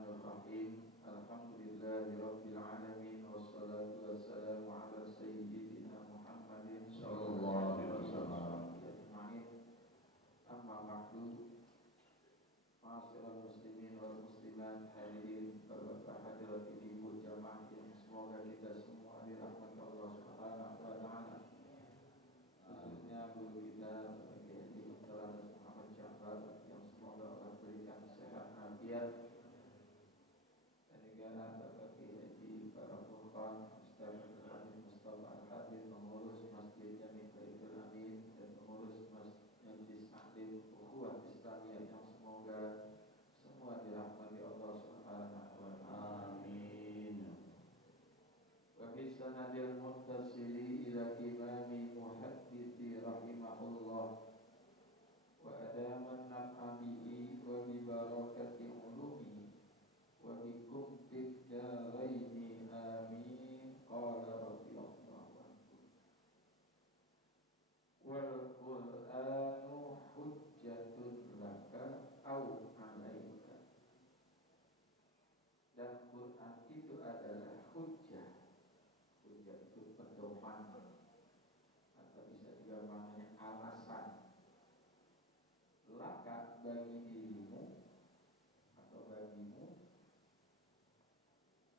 Bismillahirrahmanirrahim. Alhamdulillahirabbil alamin wassalatu wassalamu ala sayyidina Muhammadin sallallahu alaihi wasallam. Amma ba'du. Ma'asyiral muslimin wal muslimat, hadirin berbahagia ibu jamaah yang semoga kita semua dirahmati Allah Subhanahu wa taala. Khususnya guru kita Kiai Dr. Muhammad Jafar yang semoga Allah berikan sehat afiat. Dan juga Bapak Kiai para Furqan, Ustaz Al-Habib Mustafa Al-Habib, pengurus Masjid Jami Baitul Amin dan pengurus Majlis Taklim Ukhuwah Islamiyah yang semoga semua dirahmati Allah Subhanahu wa taala. Amin. Wa fi sanadil muttasili ila imami muhaddithi rahimahullah wa adaman naf'abihi wa bi barakati ulumi wa bikum fid daraini amin. Qala radhiyallahu anhu wal qur'anu hujjatun laka au alaika. Dan Quran itu adalah hujjah. Hujjah itu pedoman atau bisa juga maknanya alasan laka bagi dirimu atau bagimu,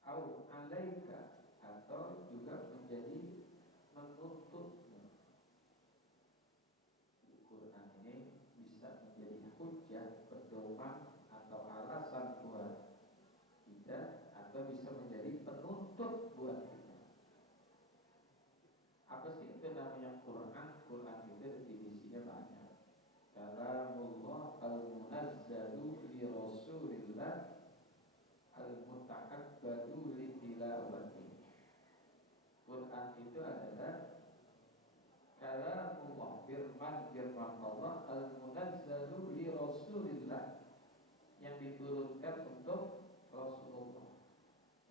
au alaika atau juga menjadi menuntutmu. Quran ini bisa menjadi hujjah, pedoman atau alasan buat kita, atau bisa menjadi penuntut buat kita. Apa sih itu namanya Quran? Quran itu definisinya banyak. Kalamullah al-munazzalu li Rasulillah al-muta'abbadu li tilawati. Quran itu adalah kalamullah, firman Allah al-munazzalu li Rasulillah, yang diturunkan untuk Rasulullah,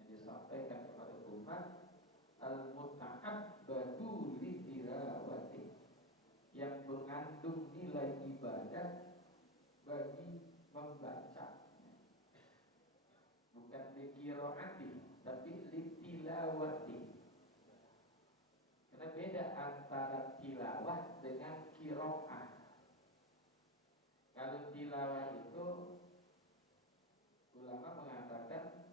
yang disampaikan kepada umat, al-muta'abbadu li tilawati, yang mengandung nilai ibadah bagi membaca. Bukan liqiraati, tapi litilawati. Karena beda antara tilawah dengan qiraah. Kalau tilawah itu ulama mengatakan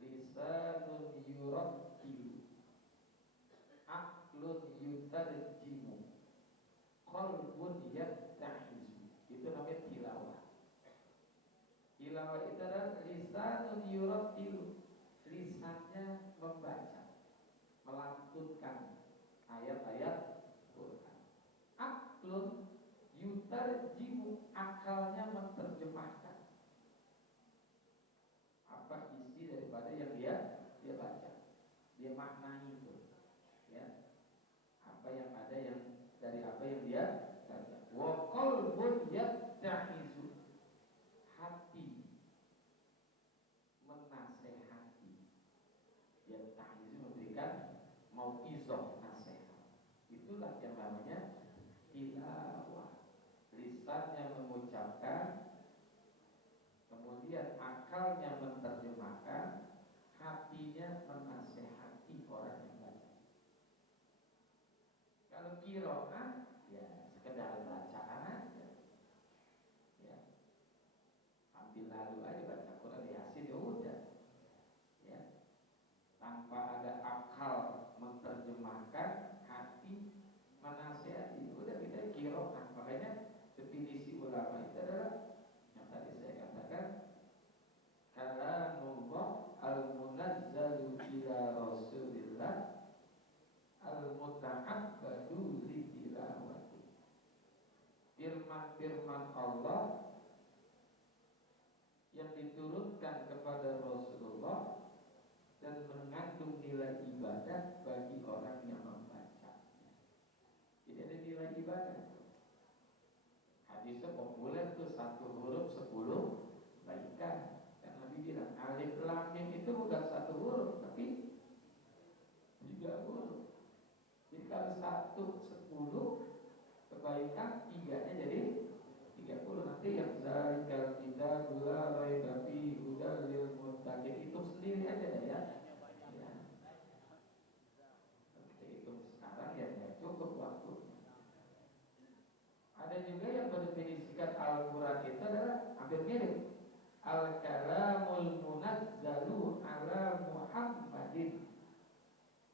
lisanun yurattilu, aqlun yutarjimu, qalbun yattahizu. Itu namanya tilawah. Tilawah itu adalah lisanun yurattilu, lisannya membaca, melantunkan ayat-ayat Quran. Aqlun yutarjimu, akalnya menerjemahkan apa isi daripada yang dia baca, dia maknai itu, ya, apa yang ada yang dari apa yang dia baca. Wa qalbun yattahizu, hati menasehati. Yattahizu memberikan mau'izah, nasihat. Itulah yang namanya tilawah. Lisannya mengucapkan, kemudian akalnya menerjemahkan, hatinya menasehati orang yang baca. Kalau qiraah ya sekedar bacaan aja, ya, ambil lalu aja baca Quran Yasin ya udah, ya, tanpa ada akal menerjemahkan, hati menasehati, udah kita qiraah. Makanya definisi ulama itu adalah yang tadi saya katakan, kalamullah al-munazzalu ila Rasulillah al-muta'abbadu li tilawati. Firman-firman Allah yang diturunkan kepada Rasulullah dan mengandung nilai ibadah bagi orang yang membaca. Jadi ada nilai ibadah. Hadisnya populer tuh, 1 huruf 10 kebaikan. Dan Nabi bilang alif lam mim itu bukan 1 huruf, tapi 3 huruf. Jadi kalau 1 10 kebaikan, 3-nya jadi 30. Nanti yang zalikal kitabul la raiba fihi hudal lil al-kalamul munazzalu ala Muhammadin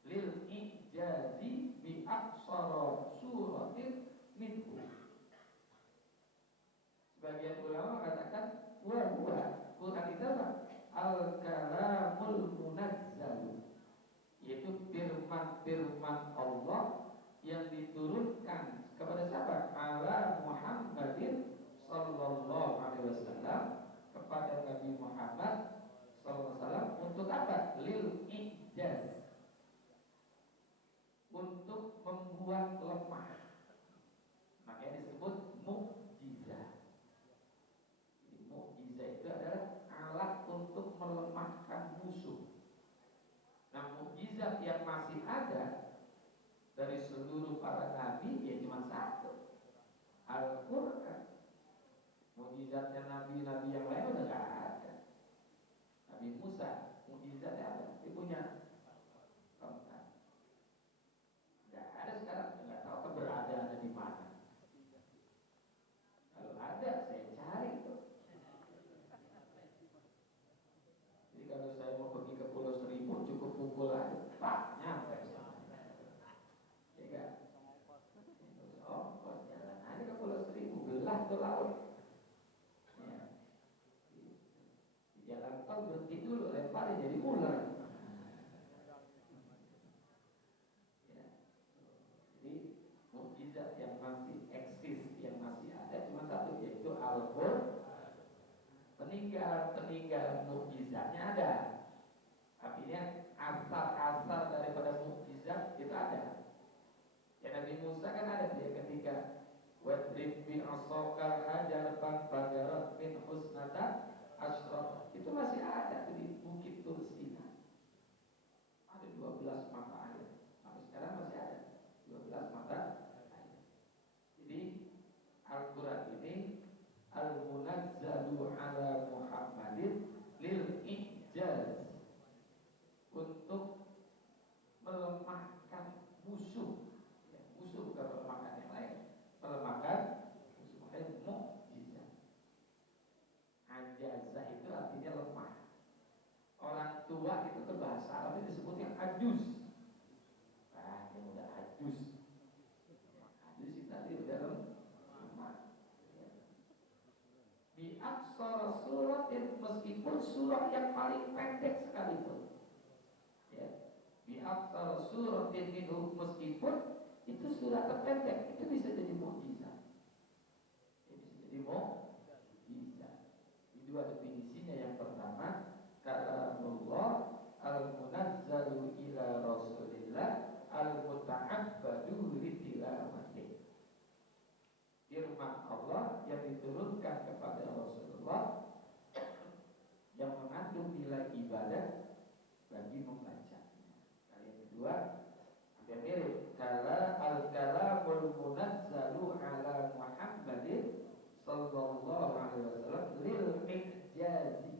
lil ijazi bi aqsara suratin minhu. Sebagian ulama mengatakan wa Quran itu apa? Al-kalamul munazzalu, yaitu firman-firman Allah yang diturunkan kepada siapa? Ala Muhammadin sallallahu alaihi wasallam, kepada Nabi Muhammad sallallahu alaihi wasallam, untuk apa? Lil ijaz, untuk membuat lemah. Makanya disebut mukjizah. Mukjizah itu adalah alat untuk melemahkan musuh. Nah, mukjizat yang masih ada dari seluruh para nabi ya cuma satu, Al-Quran. Mukjizatnya nabi-nabi yang lain udah gak ada. Nabi Musa, mukjizatnya apa? Dia punya tongkat. Gak ada sekarang, nggak tahu keberadaannya di mana. Kalau ada, saya cari itu. Jadi kalau saya mau pergi ke Pulau Seribu, cukup pukul aja, pak, nyampe. Ya kan? Oh, kok jalan aja ke Pulau Seribu, belah ke laut. Ya. Di jalan tol berhenti dulu, lemparin jadi ular. Ya. Jadi mukjizat yang masih eksis, yang masih ada cuma satu, yaitu Al-Quran. Peninggalan mukjizatnya ada, artinya asal daripada mukjizat itu ada. Ya, Nabi Musa kan ada dia ketika wadrib bi asokal hajar fanfajarat min husnata asyraf, itu masih ada di Bukit Tursina, ada 12 mata air, sampai sekarang masih ada 12 mata air. Jadi Al-Quran ini al-munazzalu ala Muhammadin lil ijaz, untuk melemahkan musuh. Ya, musuh bukan melemahkan yang lain, melemahkan musuh. Makanya mukjizat. Ajazah itu artinya lemah. Orang tua itu ke bahasa Arab disebutnya ajuz. Nah, yang udah ajuz. Ajuz itu tadi udah lemah. Di aksara surat, meskipun surah yang paling pendek sekalipun, ya, di aksara surat itu meskipun itu surah terpendek, itu bisa jadi mukjizat. Bisa jadi mukjizat. Di dua definisinya, yang pertama kalamullah al-munazzalu ila rasulillah al-muta'abbadu litilawatih, firman Allah yang diturunkan kepada Rasulullah yang mengandung nilai ibadah bagi membacanya. Kali yang kedua hampir mirip, kala al-kalamul munazzalu ala Muhammadin sallallahu alaihi wasallam lil ijazi.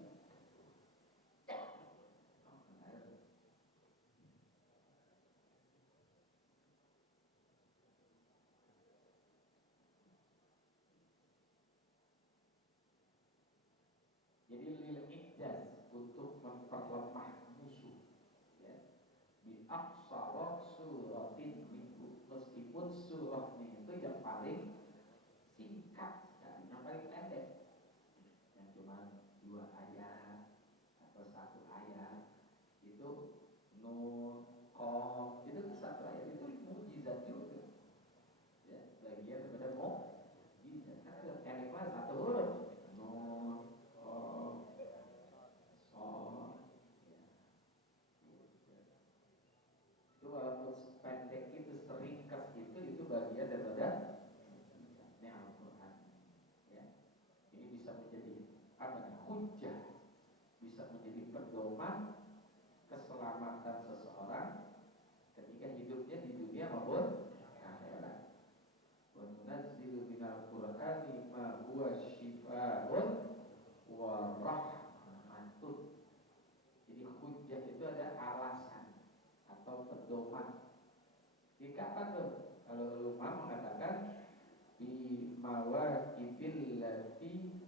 Jadi lil ijaz, untuk memperlemah musuh, ya. Di aqsara suratin minhu, meskipun surahnya itu yang paling singkat sekali, yang paling pendek, yang cuma 2 ayat atau 1 ayat, itu nun, qaf, itu 1 ayat, itu mukjizat juga, ya, bagian daripada mukjizat. Karena ada kalimat 1 huruf, nun, qaf, shad, ya. Itu walaupun pendek itu, seringkas itu bagian daripada mukjizatnya Al-Quran, ya. Ini bisa menjadi hujjah, bisa menjadi pedoman keselamatan seseorang ketika hidupnya di dunia maupun akhirat. Wa nunazzilu minal Qur'ani ma huwa syifaa'un wa rahmatun. Jadi hujjah itu ada alasan atau pedoman. Di kapan tuh? Kalau ulama mengatakan bi mawaqibil lati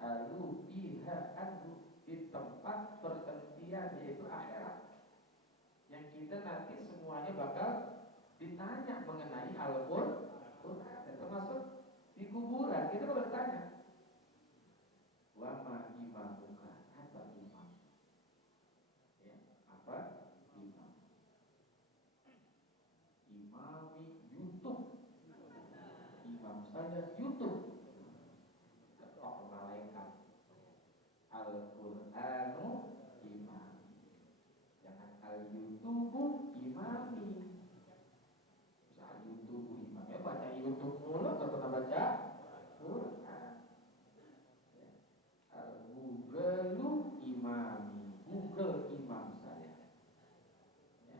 yus'alu biha anhu, di tempat perhentian yaitu akhirat, yang kita nanti semuanya bakal ditanya mengenai Al-Qur'an, termasuk di kuburan kita bakal ditanya, wa ma imamuka, apa imam, ya, apa imam, imami YouTube, imam saja YouTube, ketok malaikat, Al-Qur'anu imam, jangan al-YouTubu imami. Misal YouTube imam, ya baca YouTube mulu, gak pernah baca Quran. Ya. Al-Google imami, Google imam saya. Ya.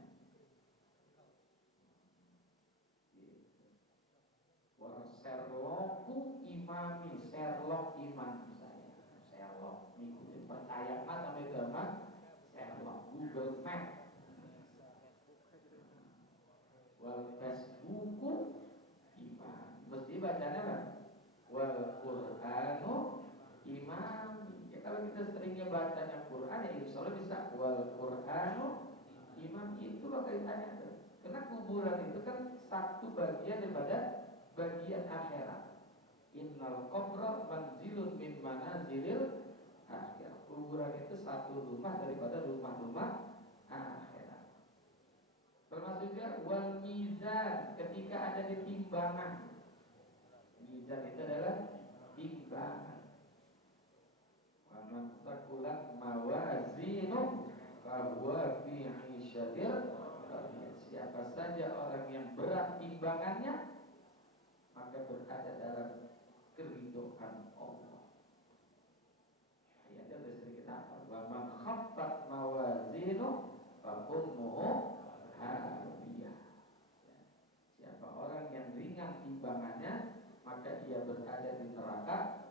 Gitu. Sherlocku imami, Sherlock imam saya. Sherlock, ngikutin percaya sampai zaman Sherlock, Google Map. Wal Facebooku imam, mesti bacanya apa? Wal Qur'anu imam. Ya kalau kita seringnya bacanya Quran, ya insya Allah bisa wal Qur'anu imam. Itu bakal ditanya tuh. Karena kuburan itu kan satu bagian daripada bagian akhirat. Innal qabra manzilun min manazilil akhirat. Kuburan itu satu rumah daripada rumah-rumah akhirat. Termasuk juga wal mizan, ketika ada di timbangan. Mizan itu adalah timbangan. Wa man thaqulat mawazinu fahuwa fi 'ishatir radiyah. Siapa saja orang yang berat timbangannya, maka berada dalam keridhaan Allah. Ayatnya sudah sering kita hafal. Wa man khaffat mawazinu fa ummuhu hawiyah. Siapa orang yang ringan timbangannya, maka dia berada di neraka.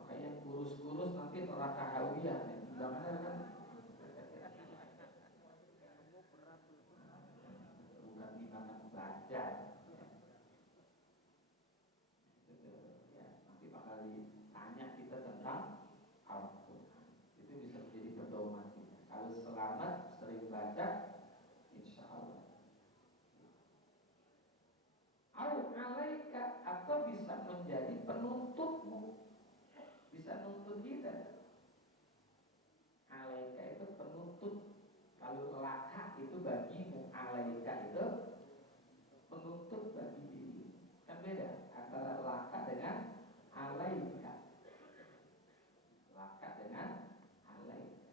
Maka yang kurus-kurus nanti neraka hawiyah. Timbangannya kan bukan timbangan badan. Ya, nanti bakal ditanya kita tentang Al-Quran. Itu bisa menjadi pedoman kita. Kalau selamat sering baca, insya Allah. Alaika, atau bisa menjadi penuntutmu, bisa nuntut kita. Alaika itu penuntut. Kalau laka itu bagimu, alaika itu penuntut bagi diri. Kan beda antara laka dengan alaika. Laka dengan alaika.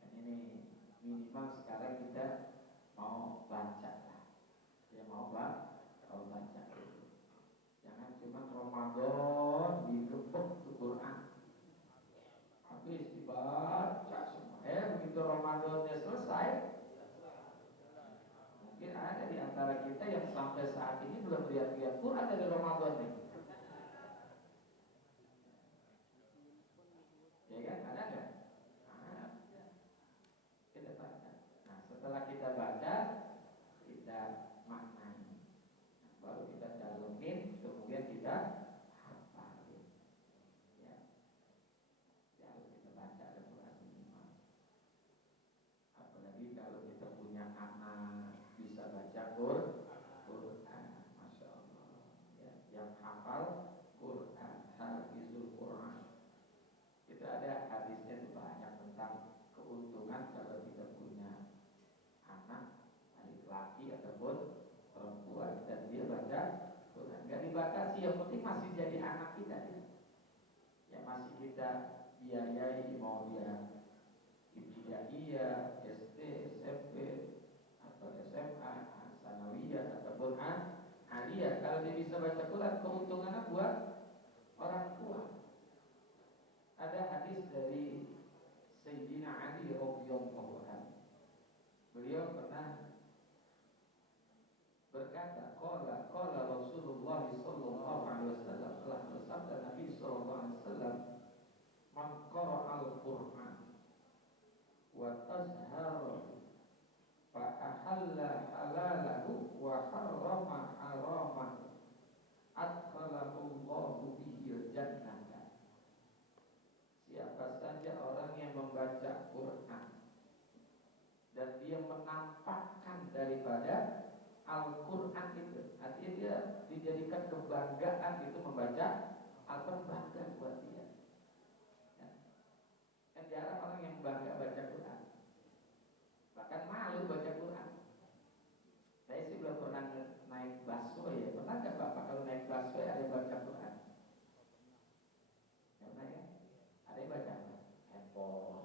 Dan ini minimal sekarang kita mau baca lah. Ya mau baca. Kalau baca itu jangan cuma Ramadan digebek ke Quran habis dibaca semua. Begitu Ramadannya selesai, mungkin ada di antara kita yang sampai saat ini belum lihat Quran dari Ramadan nih. Ya kan, ada nggak? Ada. Kita baca. Nah, setelah kita baca, kita maknai. Baru kita dalemin, kemudian kita hafalin. Ya, harus kita baca Al-Quran minimal. Apalagi kalau kita punya anak bisa baca Quran, masya Allah. Ya, yang hafal Quran, hafizul Quran. Itu ada hadisnya banyak tentang keuntungan kalau kita punya anak, adik laki ataupun perempuan, dan dia baca Quran. Gak dibatasi, yang penting masih jadi anak kita ya. Ya masih kita biayai, mau dia ibtidaiyah, SD, SMP atau SMA, sanawiyah ataupun aliyah. Kalau dia bisa baca Quran, keuntungannya buat orang tua. Ada hadis dari Sayyidina Ali radhiyallahu anhu. Beliau pernah berkata, qala Rasulullah sallallahu alaihi wasallam, telah bersabda Nabi sallallahu alaihi wasallam, man qara'a al-Qur'an wa tazhara fa ahalla halalahu wa harrama haramahu adkhalahu Allahu bihi al-jannah. membaca Quran dan dia menampakkan daripada Al-Quran itu, artinya dia dijadikan kebanggaan itu membaca Al-Quran, bangga buat dia. Ya. Kan jarang orang yang bangga baca Quran, bahkan malu baca Quran. Saya sih belum pernah naik busway ya. Pernah nggak Bapak kalau naik busway ada yang baca Quran? Ya pernah ya? Ada yang baca apa? Handphone.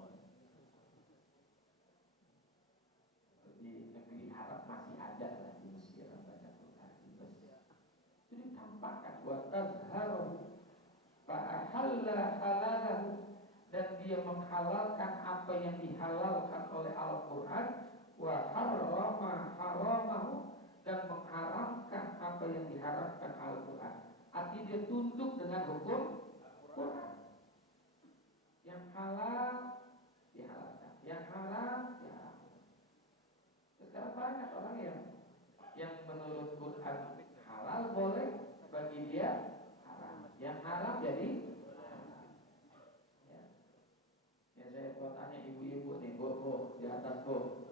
Di negeri Arab masih ada lah di Mesir yang baca Quran di Mesir. Jadi tampakkan wa tazharu fa'ahalla halalahu, dan dia menghalalkan apa yang dihalalkan oleh Al-Quran, wa harrama haramahu, dan mengharamkan apa yang diharamkan Al-Quran. Artinya dia tunduk dengan hukum Quran. Yang halal dihalalkan, yang haram diharamkan. Sekarang banyak orang yang menurut Quran halal boleh, bagi dia haram. Yang haram jadi ya. Ya, saya mau tanya ibu-ibu nih, bu, di atas bu.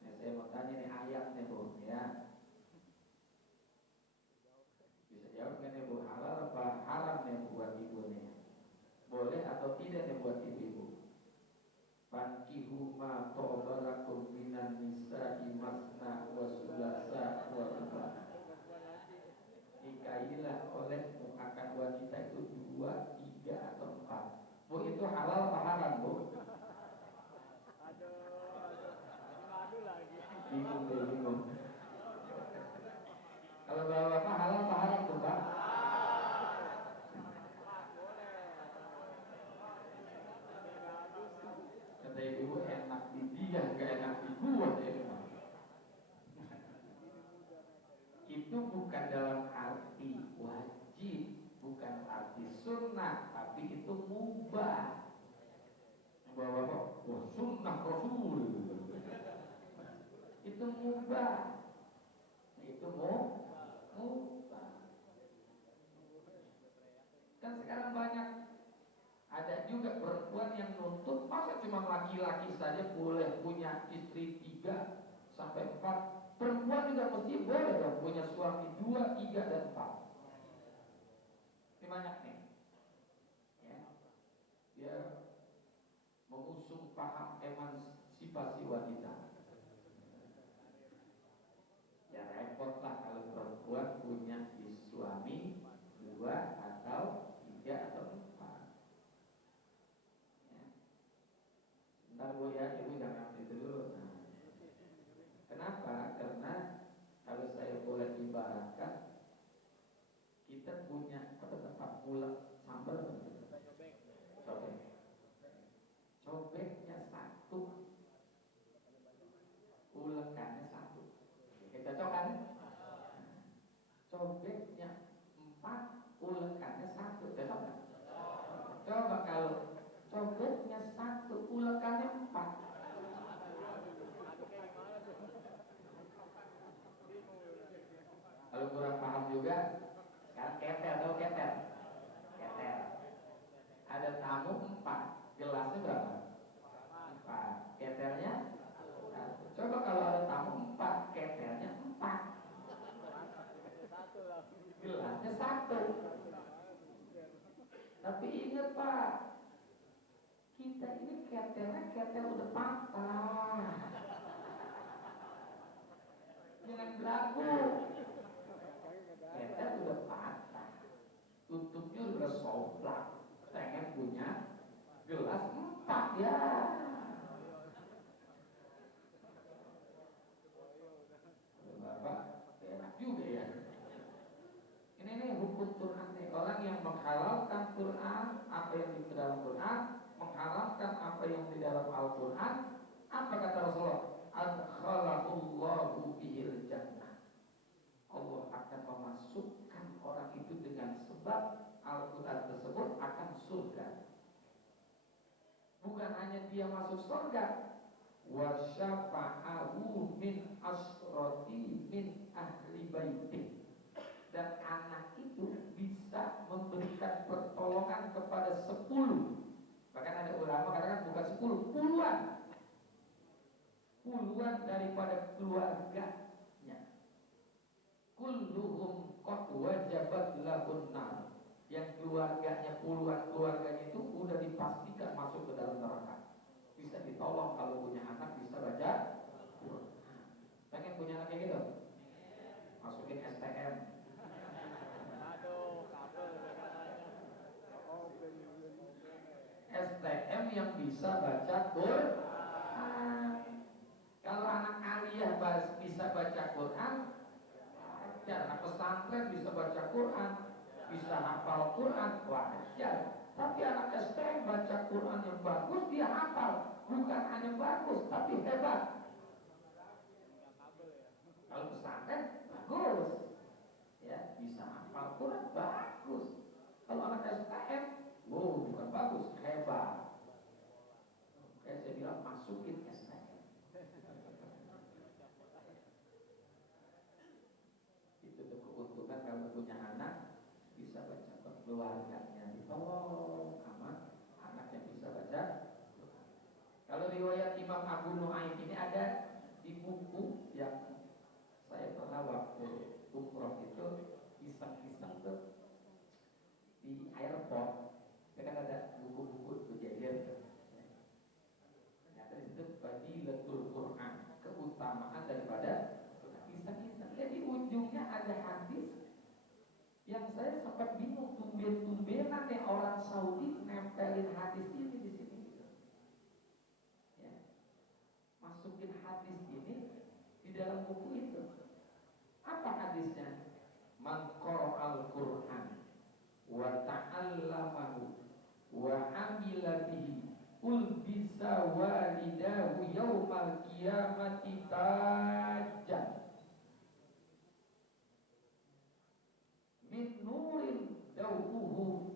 Ya, saya mau tanya nih ayat nih bu, ya. Bisa jawab nggak nih bu, halal apa haram nih buat ibu nih? Boleh atau tidak nih buat ibu-ibu? Fankihu ma ta'barakum minan nisa'i masna wa sulasa wa ruba'. Nikahilah olehmu akan wanita itu 2, 3 atau 4. Bu, itu halal apa haram bu? Aduh lagi. Bingung. Kalau bapak halal apa haram tuh pak? Kata ibu enak di dia, gak enak di gua ya. Itu bukan dalam arti wajib, bukan arti sunnah, tapi itu mubah. Bapak-bapak, wah sunnah Rasul. Itu mubah. Itu mubah. Kan sekarang banyak ada juga perempuan yang nuntut, masa cuma laki-laki saja boleh punya istri 3 sampai 4. Perempuan juga mesti boleh dong punya suami 2, 3 dan 4. Ini banyak nih ya. Dia mengusung paham emansipasi wanita. Ya repot lah kalau perempuan punya suami 2 atau 3 atau 4 ya. Ntar bu ya, ibu jangan itu dulu. Nah, kenapa? Karena kalau saya boleh ibaratkan, kita punya tempat mulek sambal, cobek. Cobeknya 1, ulekannya 1. Kita cokan. Cobeknya 4, ulekannya 1. Cocok kan? Coba kalau cobeknya 1, ulekannya 4. Kalau kurang paham juga, sekarang ketel, tahu ketel? Ketel. Ada tamu 4, gelasnya berapa? 4. Ketelnya 1. Coba kalau ada tamu 4, ketelnya 4. Gelasnya 1. Tapi ingat Pak, kita ini ketelnya ketel udah patah. Jangan belagu. Ketel udah patah, tutupnya udah soplak, pengen punya gelas 4 ya. Bapak enak juga ya. Ini hukum Quran nih. Orang yang menghalalkan Quran, apa yang di dalam Quran, mengharamkan apa yang di dalam Al-Quran. Apa kata Rasulullah? Adkhalahullahu bihil jannah. Allah akan memasukkan orang itu dengan sebab Al-Quran tersebut akan surga. Bukan hanya dia masuk surga, wa syafa'ahu min asrati min ahli baitih, dan anak itu bisa memberikan pertolongan kepada 10. Bahkan ada ulama katakan bukan 10, tujuan daripada keluarganya. Kulluhum qad wajabat lahun nar. Yang keluarganya, puluhan keluarganya itu udah dipastikan masuk ke dalam neraka. Bisa ditolong kalau punya anak bisa baca Quran. Pengen punya anak kayak gitu? Masukin STM. Aduh, kabel katanya. STM yang bisa baca Quran. Kalau anak aliyah bisa baca Quran, wajar. Anak pesantren bisa baca Quran, bisa hafal Quran, wajar. Tapi anak STM baca Quran yang bagus, dia hafal. Bukan hanya bagus, tapi hebat. Kalau pesantren, bagus. Ya, bisa hafal Quran, bagus. Kalau anak STM, bukan bagus, hebat. Kayak saya bilang, masukin STM. Itu tuh keuntungan kalau punya anak bisa baca Quran, keluarganya ditolong sama anaknya bisa baca. Kalau riwayat Imam Abu Nuaim ini ada di buku yang saya pernah waktu umroh itu iseng-iseng tuh di airport, ya kan ada buku-buku itu jadi ternyata di situ Fadilatul Quran, keutamaan daripada iseng-iseng. Jadi ujungnya ada hadis yang saya sempat bingung, tumben-tumbenan ya orang Saudi nempelin hadis ini di sini. Ya. Masukin hadis ini di dalam buku itu. Apa hadisnya? Man qara'al Qur'an wa ta'allamahu wa amila bihi ulbisa walidahu yaumal qiyamati tajjan min nurin dawuhu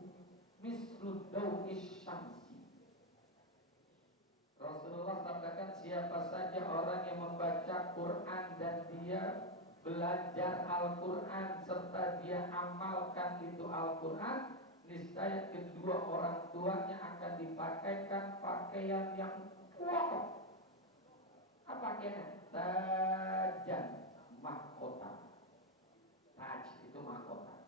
mislu dawis syamsi. Rasulullah sabdakan, siapa saja orang yang membaca Quran dan dia belajar Al-Quran serta dia amalkan itu Al-Quran, niscaya kedua orang tuanya akan dipakaikan pakaian yang kokoh. Apa pakaiannya? Tajan, mahkota. Taj itu mahkota.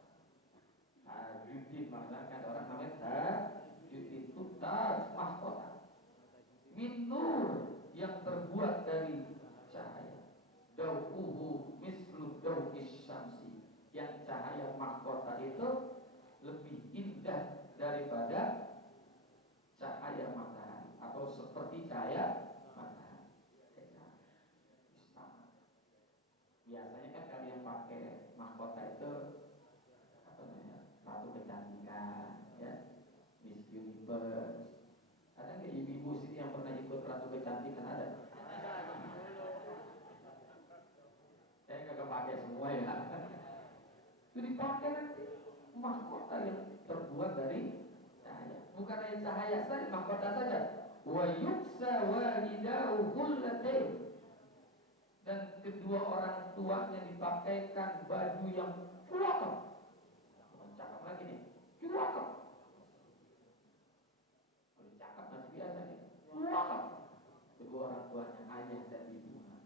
Tajuddin, maknanya ada orang namanya Tajuddin itu taj, mahkota. Min nur, yang terbuat dari cahaya. Dau'uhu mislu dau'is syamsi, yang cahaya mahkota itu lebih indah daripada cahaya matahari atau seperti cahaya matahari. Biasanya kan kalau yang pakai mahkota itu apa namanya, ratu kecantikan, ya, Miss Universe. Ada nggak ibu-ibu sini yang pernah ikut ratu kecantikan? Ada? Saya nggak kepake semua ya. Itu dipakai nanti mahkota yang terbuat dari cahaya. Bukan hanya cahaya saja, mahkota saja. Wa yuksa walidahu kullatain, dan kedua orang tuanya dipakaikan baju yang kuat. Cakap lagi nih, kuat. Kalau cakap masih biasa nih, kuat. Kedua orang tuanya, ayah dan ibunya.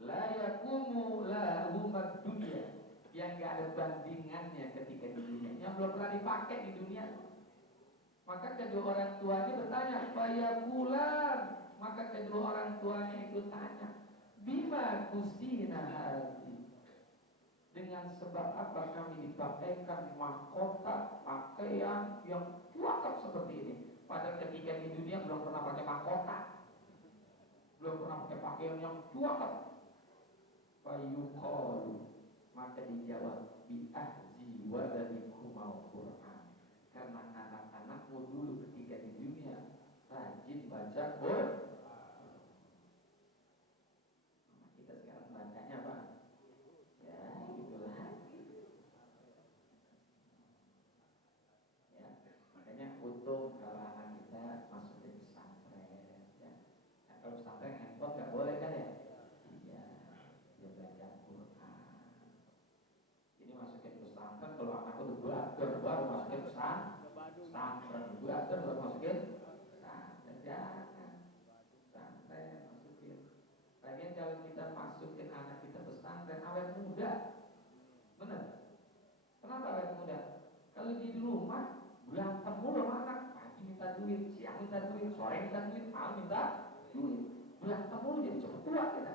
La yakumu lahumad dunya, yang gak ada bandingannya ketika di dunia, yang belum pernah dipakai di dunia. Maka kedua orang tuanya bertanya, fayakulan, maka kedua orang tuanya itu tanya, bima kusina hati, dengan sebab apa kami dipakaikan mahkota, pakaian yang cakep seperti ini. Padahal ketika di dunia belum pernah pakai mahkota, belum pernah pakai pakaian yang cakep. Fayuqalu, maka dijawab, bi ahzi waladikum al-Qur'an, karena anak-anakmu dulu ketika di dunia rajin baca Quran. Kita sekarang bacanya apa? Ya, itulah. Ya, makanya untung kalau anak kita masuk di pesantren, ya. Nah, kalau pesantren handphone nggak boleh kan ya? Iya, dia belajar Quran. Ini masukin pesantren, kalau anak itu baru masukin pesantren, baru masukin pesantren, jangan. minta duit, sore minta duit, malam minta duit. Berantem mulu jadi cepet tua kita.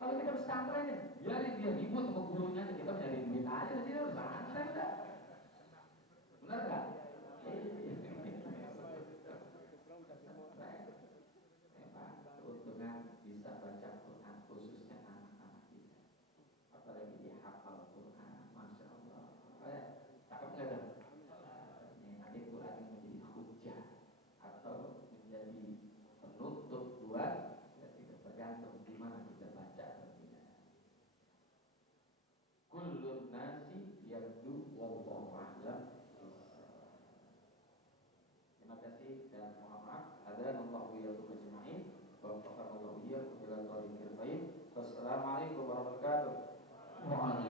Kalau kita pesantren ya, biarin dia ribut sama gurunya, kita nyari duit aja, nanti dia santai udah. Benar nggak? Keuntungan bisa baca Quran khususnya anak-anak kita, apalagi dia hafal Quran, masya Allah. Cakep nggak dong? Ini nanti Quran yang menjadi hujah atau menjadi penutup buat ya, tidak tergantung di mana kita baca atau tidak. Kullun nasi yabdu wallahu a'lam. Terima kasih dan mohon maaf. Ada Allahu iyyakum ajma'in. Wa faqahallahu iyyakum ila thariqil baik. Wassalamualaikum warahmatullahi wabarakatuh.